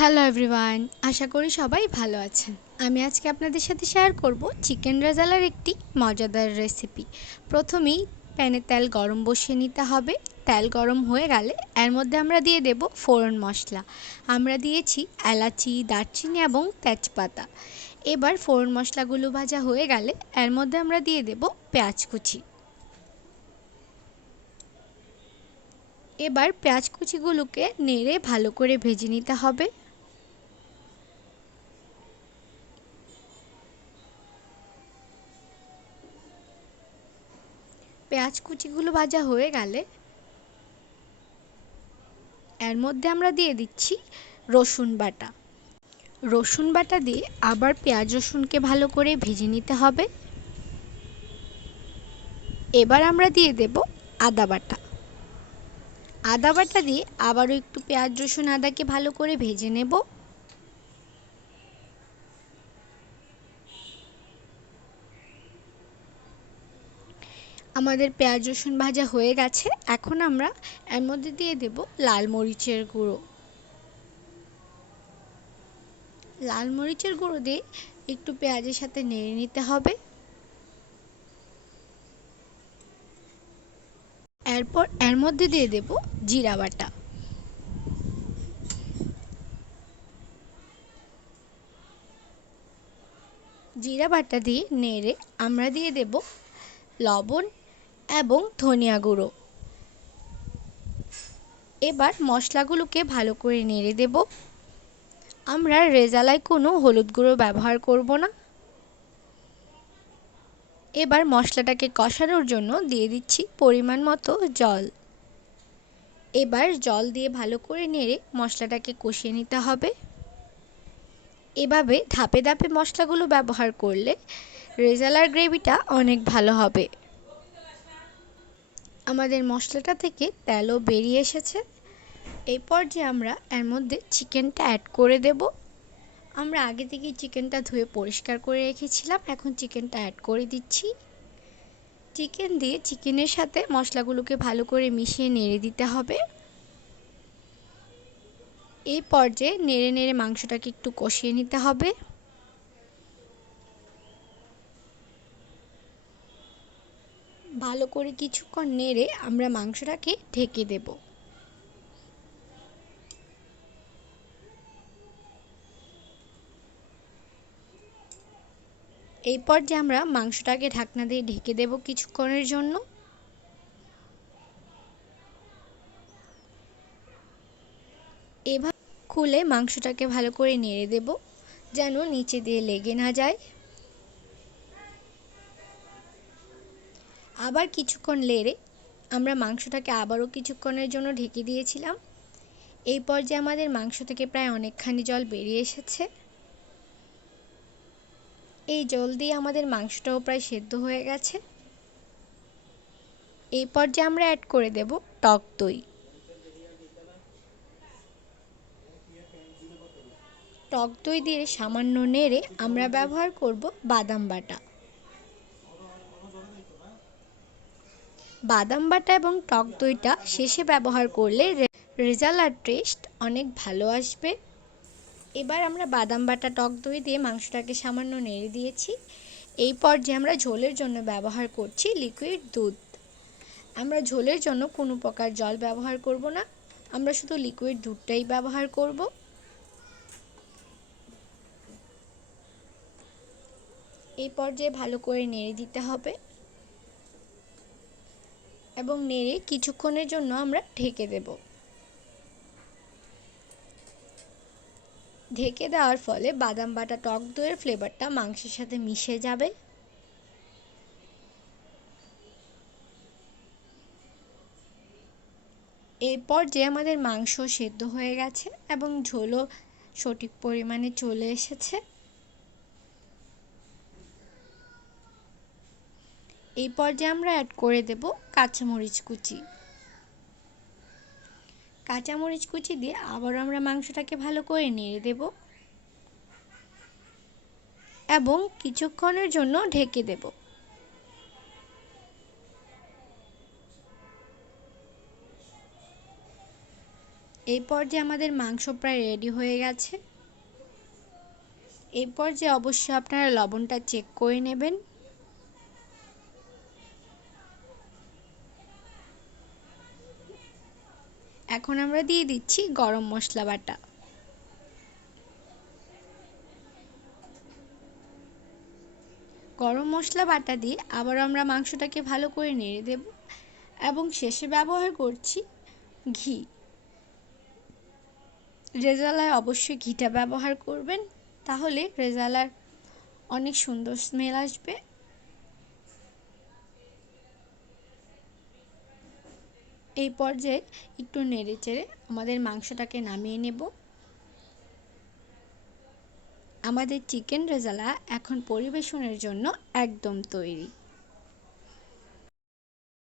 Hello everyone, আশা করি সবাই ভালো আছেন। আমি আজকে আপনাদের সাথে শেয়ার করব চিকেন রেজালার একটি মজাদার রেসিপি। প্রথমেই প্যানে তেল গরম বসিয়ে নিতে হবে। তেল গরম হয়ে গেলে এর মধ্যে আমরা দিয়ে দেব ফোড়ন মশলা। আমরা দিয়েছি এলাচি, দারচিনি এবং তেজপাতা। এবার ফোড়ন মশলাগুলো ভাজা হয়ে গেলে এর মধ্যে আমরা দিয়ে দেব পেঁয়াজ কুচি। এবার পেঁয়াজ কুচিগুলোকে নেড়ে ভালো করে ভেজে নিতে হবে। পেঁয়াজ কুচিগুলো ভাজা হয়ে গেলে এর মধ্যে আমরা দিয়ে দিচ্ছি রসুন বাটা। রসুন বাটা দিয়ে আবার পেঁয়াজ রসুনকে ভালো করে ভেজে নিতে হবে। এবার আমরা দিয়ে দেব আদা বাটা। আদা বাটা দিয়ে আবারও একটু পেঁয়াজ রসুন আদাকে ভালো করে ভেজে নেব। আমাদের পেঁয়াজ রসুন ভাজা হয়ে গেছে। এখন আমরা এর মধ্যে দিয়ে দেব লাল মরিচের গুঁড়ো। লাল মরিচের গুঁড়ো দিয়ে একটু পেঁয়াজের সাথে নেড়ে নিতে হবে। এরপর এর মধ্যে দিয়ে দেব জিরা বাটা। জিরা বাটা দিয়ে নেড়ে আমরা দিয়ে দেব লবণ এবং ধনিয়া গুঁড়ো। এবার মশলাগুলোকে ভালো করে নেড়ে দেব। আমরা রেজালায় কোনো হলুদ গুঁড়ো ব্যবহার করব না। এবার মশলাটাকে কষানোর জন্য দিয়ে দিচ্ছি পরিমাণ মতো জল। এবার জল দিয়ে ভালো করে নেড়ে মশলাটাকে কষিয়ে নিতে হবে। এভাবে ধাপে ধাপে মশলাগুলো ব্যবহার করলে রেজালার গ্রেভিটা অনেক ভালো হবে। আমাদের মশলাটা থেকে তেলও বেরিয়ে এসেছে। এই পর্যায়ে আমরা এর মধ্যে চিকেনটা অ্যাড করে দেব। আমরা আগে থেকেই চিকেনটা ধুয়ে পরিষ্কার করে রেখেছিলাম। এখন চিকেনটা অ্যাড করে দিচ্ছি। চিকেন দিয়ে চিকেনের সাথে মশলাগুলোকে ভালো করে মিশিয়ে নেড়ে দিতে হবে। এই পর্যায়ে নেড়ে নেড়ে মাংসটাকে একটু কষিয়ে নিতে হবে। ভালো করে কিছুক্ষণ নেড়ে আমরা মাংসটাকে ঢেকে দেব। এই পর্যায়ে আমরা মাংসটাকে ঢাকনা দিয়ে ঢেকে দেব কিছুক্ষণের জন্য। এভাবে খুলে মাংসটাকে ভালো করে নেড়ে দেব যেন নিচে দিয়ে লেগে না যায়। আবার কিছুক্ষণ নেড়ে আমরা মাংসটাকে আবারও কিছুক্ষণের জন্য ঢেকে দিয়েছিলাম। এই পর্যায়ে আমাদের মাংস থেকে প্রায় অনেকখানি জল বেরিয়ে এসেছে। এই জল দিয়ে আমাদের মাংসটাও প্রায় সেদ্ধ হয়ে গেছে। এই পর্যায়ে আমরা অ্যাড করে দেব টক দই। টক দই দিয়ে সামান্য নেড়ে আমরা ব্যবহার করব বাদাম বাটা। বাদাম বাটা এবং টক দইটা শেষে ব্যবহার করলে রেজালার টেস্ট অনেক ভালো আসবে। এবার আমরা বাদাম বাটা টক দই দিয়ে মাংসটাকে সামান্য নেড়ে দিয়েছি। এই পর্যায়ে আমরা ঝোলের জন্য ব্যবহার করছি লিকুইড দুধ। আমরা ঝোলের জন্য কোনো প্রকার জল ব্যবহার করব না, আমরা শুধু লিকুইড দুধটাই ব্যবহার করব। এই পর্যায়ে ভালো করে নেড়ে দিতে হবে এবং নেড়ে কিছুক্ষণের জন্য আমরা ঢেকে দেব। ঢেকে দেওয়ার ফলে বাদাম বাটা টক দইয়ের ফ্লেভারটা মাংসের সাথে মিশে যাবে। এই পর্যায়ে আমাদের মাংস সেদ্ধ হয়ে গেছে এবং ঝোলও সঠিক পরিমাণে চলে এসেছে। এই পর্যায়ে আমরা অ্যাড করে দেব কাঁচামরিচ কুচি। কাঁচামরিচ কুচি দিয়ে আবার আমরা মাংসটাকে ভালো করে নেড়ে দেব এবং কিছুক্ষণের জন্য ঢেকে দেব। এই পর্যায়ে আমাদের মাংস প্রায় রেডি হয়ে গেছে। এই পর্যায়ে অবশ্যই আপনারা লবণটা চেক করে নেবেন। এখন আমরা দিয়ে দিচ্ছি গরম মশলা বাটা। গরম মশলা বাটা দিয়ে আবারও আমরা মাংসটাকে ভালো করে নেড়ে দেব এবং শেষে ব্যবহার করছি ঘি। রেজালায় অবশ্যই ঘিটা ব্যবহার করবেন, তাহলে রেজালার অনেক সুন্দর স্মেল আসবে। এই পর্যায়ে একটু নেড়েচেড়ে আমাদের মাংসটাকে নামিয়ে নেব। আমাদের চিকেন রেজালা এখন পরিবেশনের জন্য একদম তৈরি।